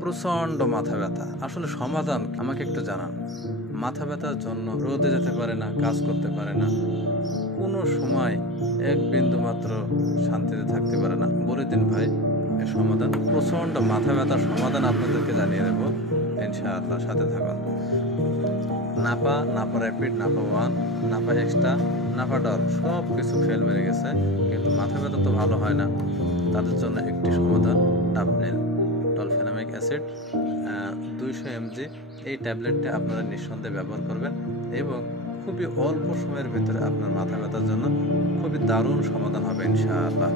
প্রচণ্ড মাথা ব্যথা, আসলে সমাধান আমাকে একটু জানান। মাথা ব্যথার জন্য রোদে যেতে পারে না, কাজ করতে পারে না, কোনো সময় এক বিন্দু মাত্র শান্তিতে থাকতে পারে না। বলে দিন ভাই এর সমাধান। প্রচণ্ড মাথা ব্যথার সমাধান আপনাদেরকে জানিয়ে দেব ইনশাআল্লাহ, সাথে থাকুন। Napa, Napa rapid, Napa one, Napa extra, Napadol সব কিছু ফেল মেরে গেছে, কিন্তু মাথা ব্যথা তো ভালো হয় না। তাদের জন্য একটি সমাধান, ডাবনিল ডলফেনামিক অ্যাসিড 200 mg। এই ট্যাবলেটটি আপনারা নিঃসন্দেহে ব্যবহার করবেন এবং খুবই অল্প সময়ের ভিতরে আপনার মাথা ব্যথার জন্য খুবই দারুণ সমাধান হবে ইনশাআল্লাহ।